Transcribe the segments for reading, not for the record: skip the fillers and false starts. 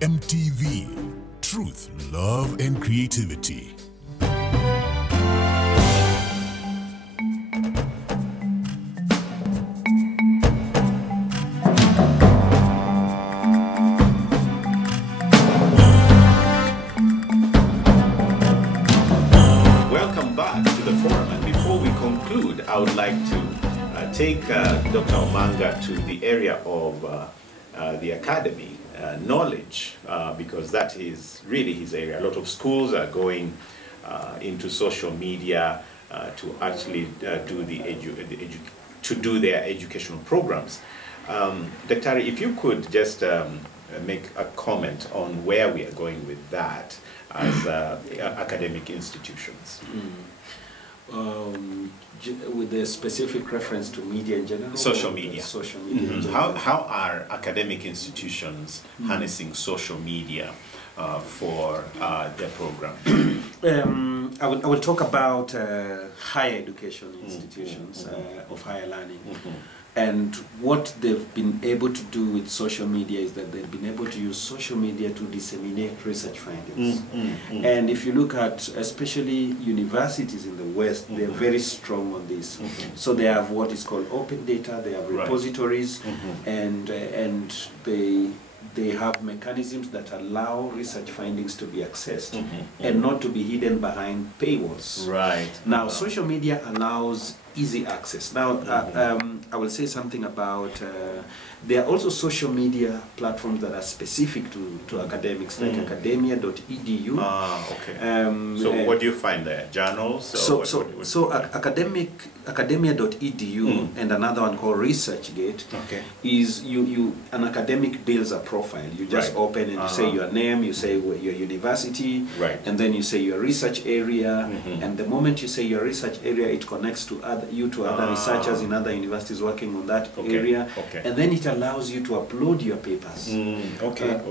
AMTV. Truth, love, and creativity. Welcome back to the forum, and before we conclude, I would like to take Dr. Omanga to the area of the academy, knowledge, because that is really his area. A lot of schools are going into social media to actually do their educational programs. Dr. if you could just make a comment on where we are going with that as academic institutions. With the specific reference to media in general? Social media. Social media in general. How are academic institutions harnessing social media for their program? I will talk about higher education institutions of higher learning. And what they've been able to do with social media is that they've been able to use social media to disseminate research findings. And if you look at especially universities in the West, they're very strong on this. So they have what is called open data, they have repositories, and they have mechanisms that allow research findings to be accessed and not to be hidden behind paywalls. Right. Now, social media allows easy access. Now, I will say something about, there are also social media platforms that are specific to academics, like academia.edu. So what do you find there? Journals? So academia.edu and another one called ResearchGate is an academic builds a profile. You just open and you say your name, you say your university, and then you say your research area, and the moment you say your research area, it connects to other researchers in other universities working on that area, and then it allows you to upload your papers,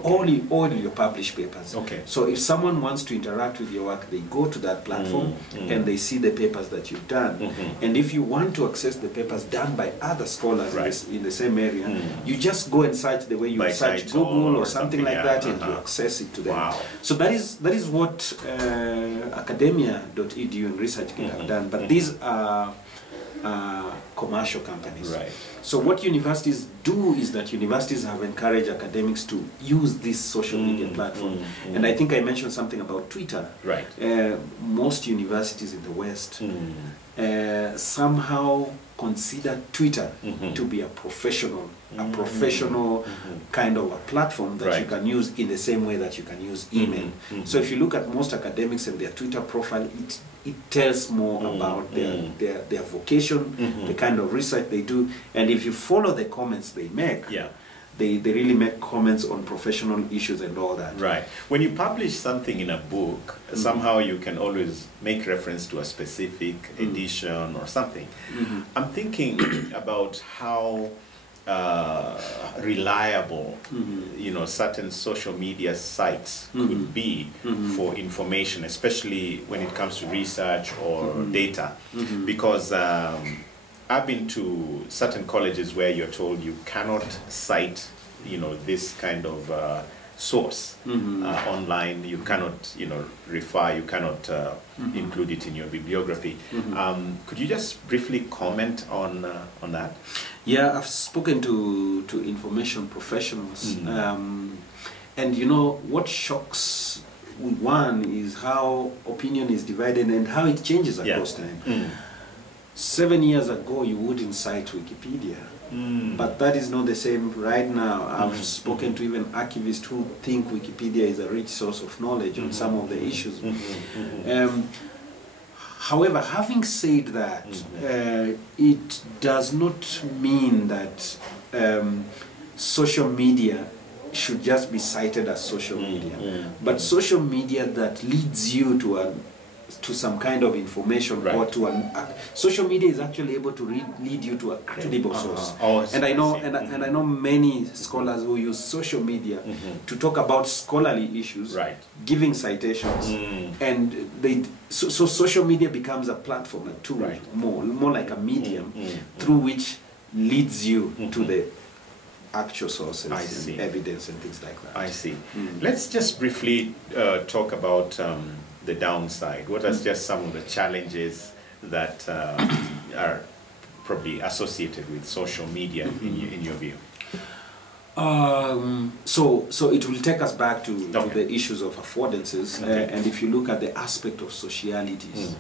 all your published papers. So if someone wants to interact with your work, they go to that platform and they see the papers that you've done. And if you want to access the papers done by other scholars in the same area, you just go and search the way you search Google or something like that, and you access it to them. So that is what academia.edu and ResearchGate have done. But these are commercial companies. So what universities do is that universities have encouraged academics to use this social media platform. And I think I mentioned something about Twitter. Most universities in the West somehow consider Twitter to be a professional kind of a platform that you can use in the same way that you can use email. So if you look at most academics and their Twitter profile, it tells more about their vocation, the kind of research they do, and if you follow the comments they make, they really make comments on professional issues and all that. When you publish something in a book, somehow you can always make reference to a specific edition or something. I'm thinking about how reliable certain social media sites could be for information, especially when it comes to research or data, because I've been to certain colleges where you're told you cannot cite this kind of source online, you cannot refer, you cannot include it in your bibliography. Could you just briefly comment on that? Yeah, I've spoken to information professionals, and what shocks one is how opinion is divided and how it changes across time. 7 years ago, you wouldn't cite Wikipedia, but that is not the same right now. I've spoken to even archivists who think Wikipedia is a rich source of knowledge on some of the issues. However, having said that, it does not mean that social media should just be cited as social media, but social media that leads you to some kind of information or to social media is actually able to lead you to a credible source. And I know many scholars who use social media to talk about scholarly issues, giving citations, and so social media becomes a platform, a tool, more like a medium through which leads you to actual sources and evidence and things like that. I see. Let's just briefly talk about the downside. What are just some of the challenges that are probably associated with social media in your view? So it will take us back to the issues of affordances, and if you look at the aspect of socialities,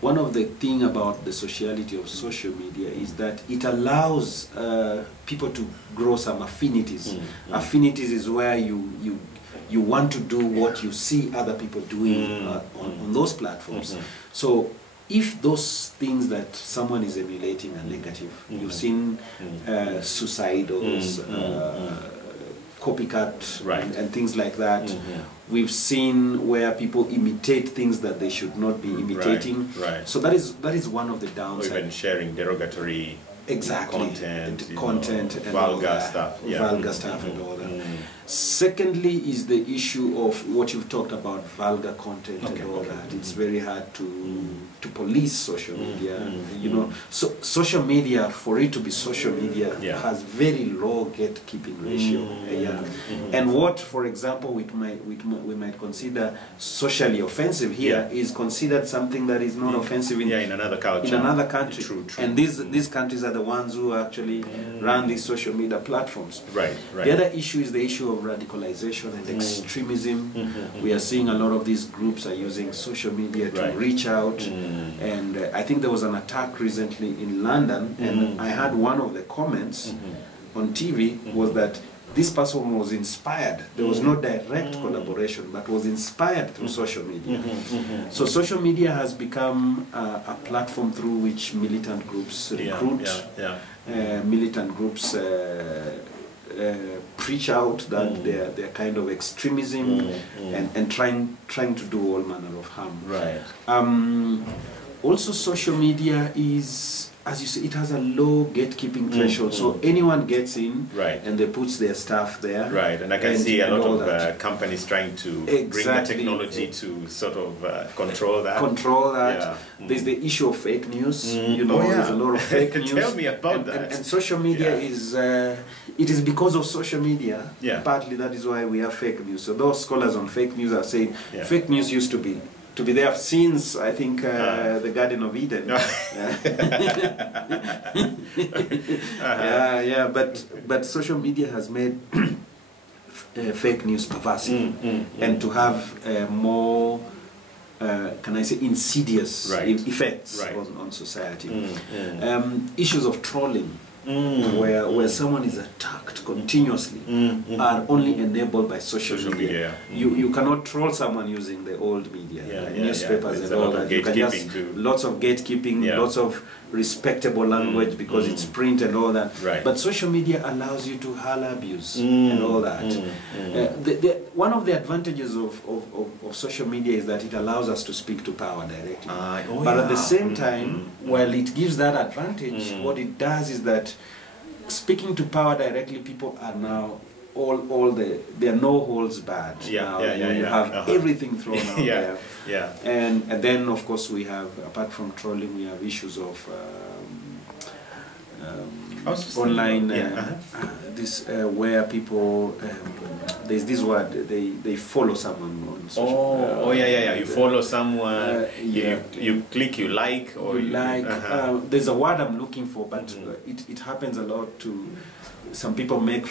one of the things about the sociality of social media is that it allows people to grow some affinities. Affinities is where you want to do what you see other people doing on those platforms. So if those things that someone is emulating are negative, you've seen suicidals, copycat, and things like that. We've seen where people imitate things that they should not be imitating. So that is one of the downsides. Or even sharing derogatory content, and vulgar stuff, vulgar stuff and all that. Secondly is the issue of what you've talked about, vulgar content and all that. It's very hard to police social media. You know, so social media, for it to be social media, has very low gatekeeping ratio. And what, for example, we might consider socially offensive here is considered something that is not offensive in another culture, in another country. True. And these countries are the ones who actually run these social media platforms. The other issue is the issue of radicalization and extremism. We are seeing a lot of these groups are using social media to reach out. And I think there was an attack recently in London, and I had one of the comments on TV was that this person was inspired. There was no direct collaboration, but was inspired through social media. So social media has become a platform through which militant groups recruit, militant groups preach out that they're kind of extremism and trying to do all manner of harm. Also, social media is, as you say, it has a low gatekeeping threshold, so anyone gets in and they put their stuff there. And I can see a lot of companies trying to bring the technology to sort of control that. There's the issue of fake news. You know, there's a lot of fake news. Tell me about that. And social media is, it is because of social media, partly that is why we have fake news. So those scholars on fake news are saying fake news used to be there since, I think, the Garden of Eden. But social media has made fake news pervasive, and to have more, can I say, insidious effects on society. Issues of trolling, where someone is attacked continuously, are only enabled by social media. You cannot troll someone using the old media, newspapers and all that. You can just lots of gatekeeping, lots of respectable language because it's print and all that. But social media allows you to hurl abuse and all that. One of the advantages of social media is that it allows us to speak to power directly. But at the same time, while it gives that advantage, what it does is that speaking to power directly, people are now there are no holds barred. You have everything thrown out there. And then, of course, we have, apart from trolling, we have issues of online, where people, there's this word, they follow someone on social media. You follow someone, you click, you like, or you like. There's a word I'm looking for, but it happens a lot to. Some people make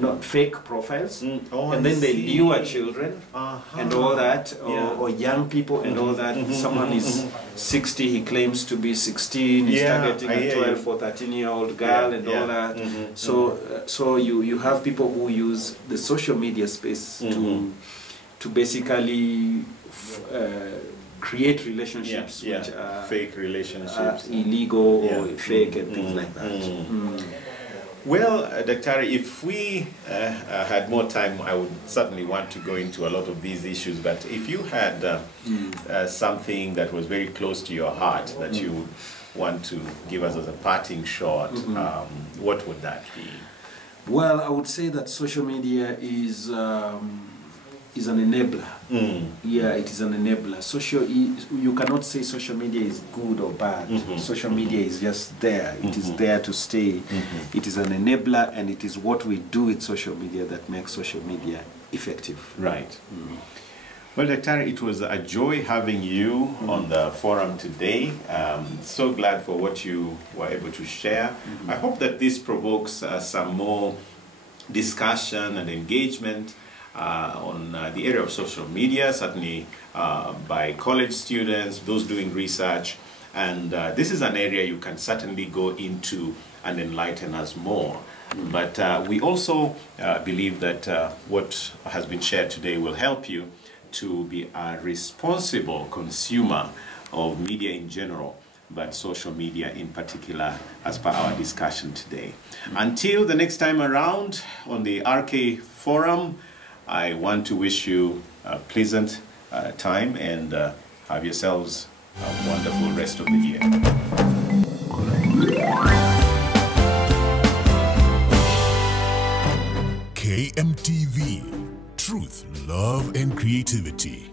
not fake profiles, and then they lure children and all that, or young people and all that. Someone is 60, he claims to be 16, he's targeting a 12 or 13-year-old girl and all that. So you have people who use the social media space to basically create relationships which are fake relationships, illegal or fake and things like that. Well, Dr. if we had more time, I would certainly want to go into a lot of these issues, but if you had something that was very close to your heart that you would want to give us as a parting shot, what would that be? Well, I would say that social media is is an enabler. Yeah, it is an enabler. You cannot say social media is good or bad. Social media is just there. It is there to stay. It is an enabler, and it is what we do with social media that makes social media effective. Right. Well, Daktari, it was a joy having you on the forum today. So glad for what you were able to share. I hope that this provokes some more discussion and engagement on the area of social media, certainly by college students, those doing research. And this is an area you can certainly go into and enlighten us more. But we also believe that what has been shared today will help you to be a responsible consumer of media in general, but social media in particular, as per our discussion today. Until the next time around on the RK Forum, I want to wish you a pleasant time and have yourselves a wonderful rest of the year. KMTV, Truth, Love, and Creativity.